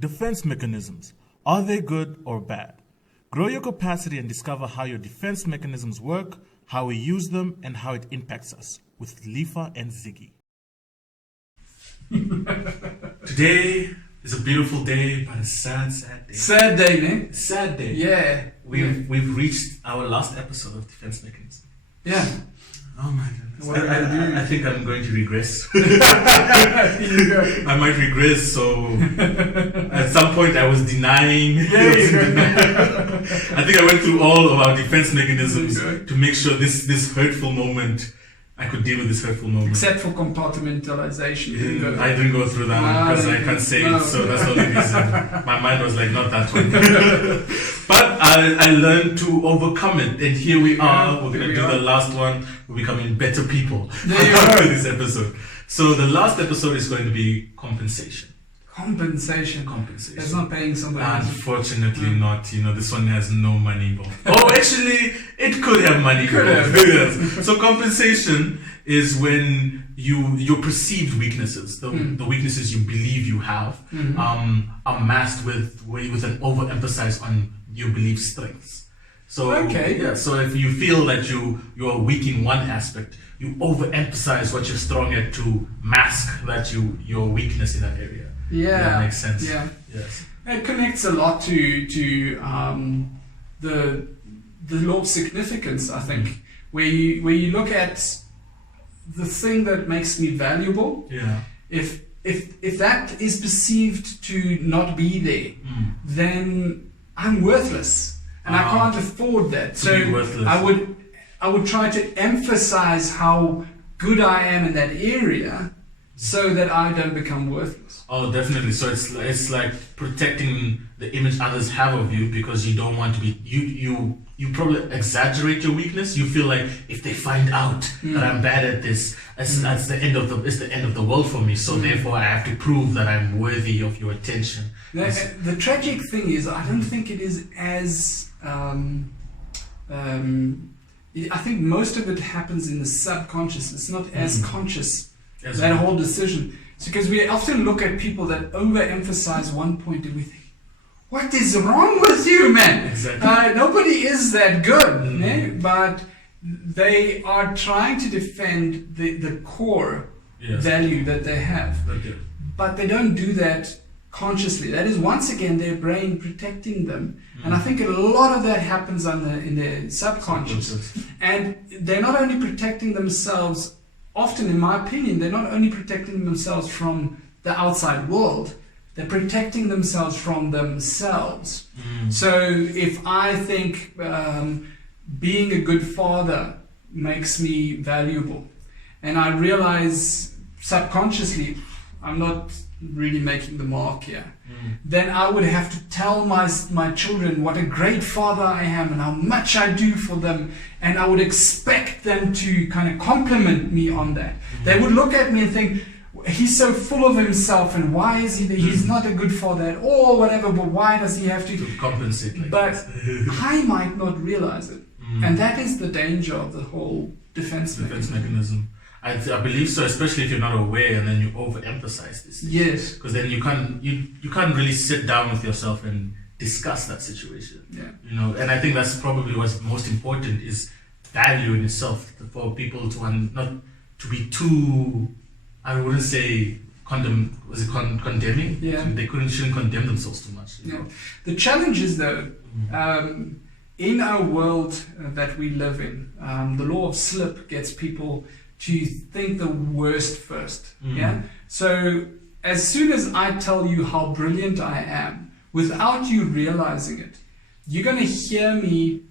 Defense mechanisms. Are they good or bad? Grow your capacity and discover how your defense mechanisms work, how we use them, and how it impacts us with Lifa and Ziggy. Today is a beautiful day, but a sad day. Sad day, man. Sad day. Yeah. We've reached our last episode of Defense Mechanism. Yeah. Oh my goodness. What are we gonna do? I think I'm going to regress. Here you go. I might regress, so at some point I was denying. There you go. I think I went through all of our defense mechanisms There you go. to make sure this hurtful moment, I could deal with this hurtful moment. Except for compartmentalization. You go. I didn't go through that one because I can't say it, so that's the only reason. My mind was like, not that one. But I learned to overcome it, and here we are. We're going to do the last one. We're becoming better people There you go. after this episode. So the last episode is going to be compensation. Compensation. That's not paying somebody. Unfortunately not. You know, this one has no money involved. Oh, actually, it could have money Could involved. have. Yes. So compensation is when your perceived weaknesses, the weaknesses you believe you have, are masked with an overemphasis on your believed strengths. So Okay. yeah. So if you feel that you are weak in one aspect, you overemphasize what you're strong at to mask that your weakness in that area. Yeah. That makes sense. Yeah. Yes. It connects a lot to the law of significance, I think, where you look at the thing that makes me valuable. Yeah. If that is perceived to not be there, then I'm worthless, and I can't afford that. To be worthless. I would try to emphasize how good I am in that area, so that I don't become worthless. Oh, definitely. So it's like protecting the image others have of you because you don't want to be you probably exaggerate your weakness. You feel like if they find out that I'm bad at this, that's the end of the world for me. So therefore, I have to prove that I'm worthy of your attention. The tragic thing is, I don't think it is as I think most of it happens in the subconscious. It's not as conscious. Yes. That whole decision. It's because we often look at people that overemphasize one point and we think, what is wrong with you, man? Exactly. Nobody is that good, but they are trying to defend the core value that they have. Okay. But they don't do that consciously. That is, once again, their brain protecting them. And I think a lot of that happens in their subconscious. And they're not only protecting themselves, often, in my opinion, they're not only protecting themselves from the outside world, they're protecting themselves from themselves. So if I think being a good father makes me valuable, and I realize subconsciously I'm not really making the mark here, then I would have to tell my children what a great father I am and how much I do for them, and I would expect them to kind of compliment me on that. They would look at me and think, he's so full of himself, and why is he there? He's not a good father at all, whatever, but why does he have to compensate like but that? I might not realize it. And that is the danger of the whole defense mechanism. I believe so, especially if you're not aware and then you overemphasize this. Yes. Because then you can't really sit down with yourself and discuss that situation. Yeah. You know, and I think that's probably what's most important is value in itself for people to not to be too. I wouldn't say condemning. Yeah. They shouldn't condemn themselves too much. You know? The challenge is though, in our world that we live in, the law of slip gets people to think the worst first. Yeah. So as soon as I tell you how brilliant I am, without you realizing it, you're going to hear me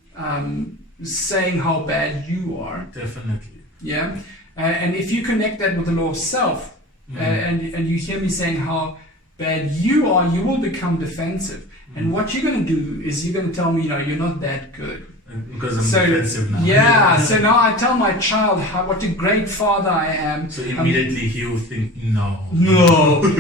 saying how bad you are. Definitely. Yeah. And if you connect that with the law of self, and you hear me saying how bad you are, you will become defensive. And what you're going to do is you're going to tell me, you're not that good. Because I'm defensive now. Yeah, so now I tell my child what a great father I am. So immediately he will think, no.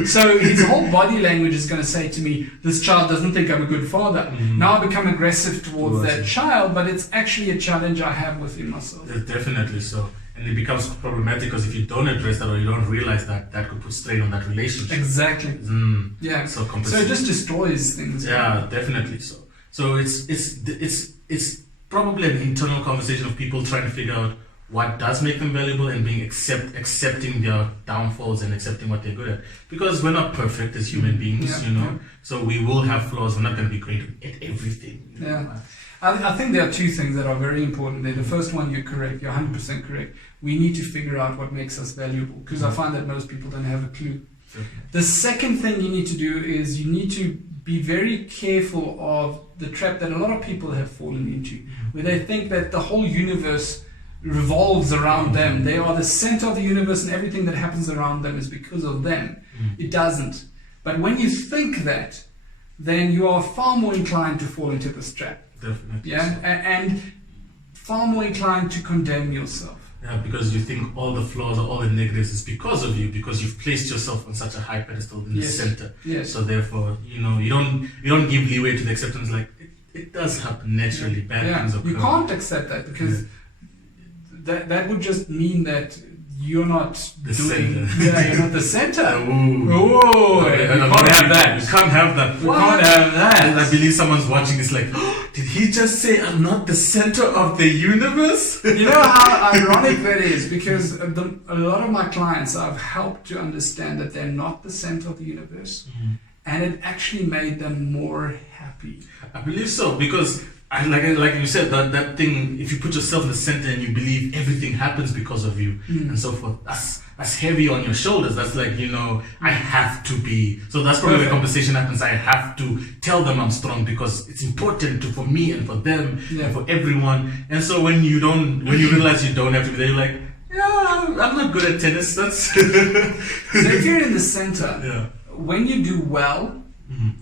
So his whole body language is going to say to me, this child doesn't think I'm a good father. Now I become aggressive towards that child, but it's actually a challenge I have within myself. Definitely so. And it becomes problematic because if you don't address that or you don't realize that, that could put strain on that relationship. Exactly. Mm. Yeah. So So it just destroys things. yeah, definitely so. So it's probably an internal conversation of people trying to figure out what does make them valuable and being accepting their downfalls and accepting what they're good at. Because we're not perfect as human beings, Yeah, you know. yeah. So we will have flaws. We're not going to be great at everything. You know? Yeah. I think there are two things that are very important there. The first one, you're correct. You're 100% correct. We need to figure out what makes us valuable, because I find that most people don't have a clue. The second thing you need to do is you need to be very careful of the trap that a lot of people have fallen into, where they think that the whole universe revolves around them. They are the center of the universe and everything that happens around them is because of them. It doesn't. But when you think that, then you are far more inclined to fall into this trap. Definitely. Yeah, and far more inclined to condemn yourself. Yeah, because you think all the flaws or all the negatives is because of you, because you've placed yourself on such a high pedestal in the Yes. center. Yes. So therefore, you know, you don't give leeway to the acceptance. Like it does happen naturally. Bad things occur. You can't accept that, because that would just mean that you're not The doing. center. Yeah, you're not the center. Ooh. Oh, No, we no, can't no, have we that. can't have that. We can't have that. And I believe someone's watching this like, oh, did he just say I'm not the center of the universe? You know how ironic that is, because a lot of my clients I've helped to understand that they're not the center of the universe, and it actually made them more happy. I believe so, because like you said, that thing, if you put yourself in the center and you believe everything happens because of you and so forth, that's heavy on your shoulders. That's like, you know, I have to be. So that's probably where conversation happens. I have to tell them I'm strong because it's important for me and for them and for everyone. And so when you realize you don't have to be there, you're like, yeah, I'm not good at tennis. That's So if you're in the center, yeah. when you do well,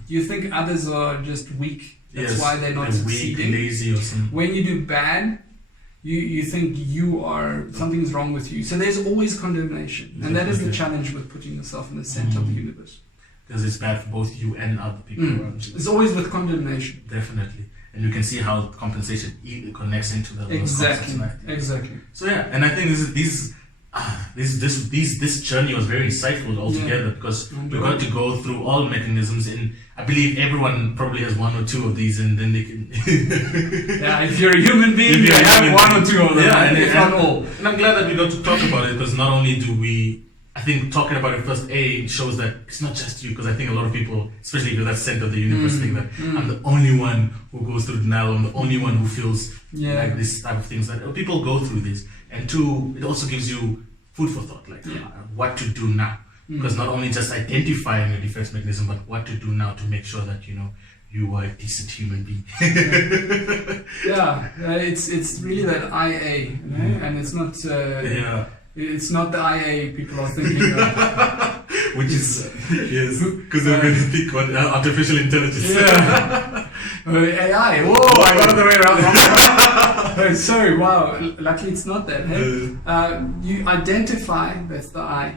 you think others are just weak. That's why they're not succeeding. Weak, lazy, or something. When you do bad, you think something's wrong with you. So there's always condemnation, and that is the challenge with putting yourself in the center of the universe. Because it's bad for both you and other people around you. It's always with condemnation. Definitely. And you can see how compensation connects into the Exactly. So yeah, and I think this journey was very insightful altogether, because we got to go through all mechanisms, and I believe everyone probably has one or two of these, and then they can yeah, if you're a human being, you have one or two of them, if not all. And I'm glad that we got to talk about it, because not only do we, I think talking about it first shows that it's not just you, because I think a lot of people, especially if you're that center of the universe, think that I'm the only one who goes through denial, I'm the only one who feels like this type of things, that people go through this. And two, it also gives you food for thought, like what to do now. Because not only just identifying a defense mechanism, but what to do now to make sure that, you know, you are a decent human being. It's really that IA, you know? And it's not it's not the IA people are thinking of. Which is, yes, because we're going to speak on artificial intelligence. AI, whoa, I got it the way around. Sorry, wow, luckily it's not that. Hey? You identify, that's the I,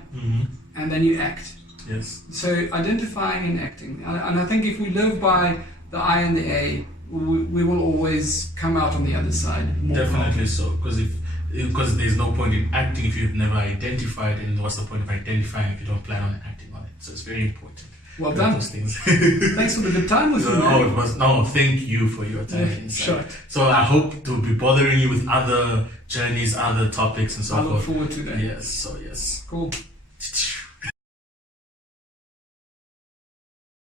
and then you act. Yes. So identifying and acting. And I think if we live by the I and the A, we will always come out on the other side. More Definitely so, because there's no point in acting if you've never identified, and what's the point of identifying if you don't plan on acting on it? So it's very important. Well done. Those things. Thanks for the good time with me. Thank you for your time. Sure. So I hope to be bothering you with other journeys, other topics, and so forth. I look forward to that. Yes. So yes. Cool.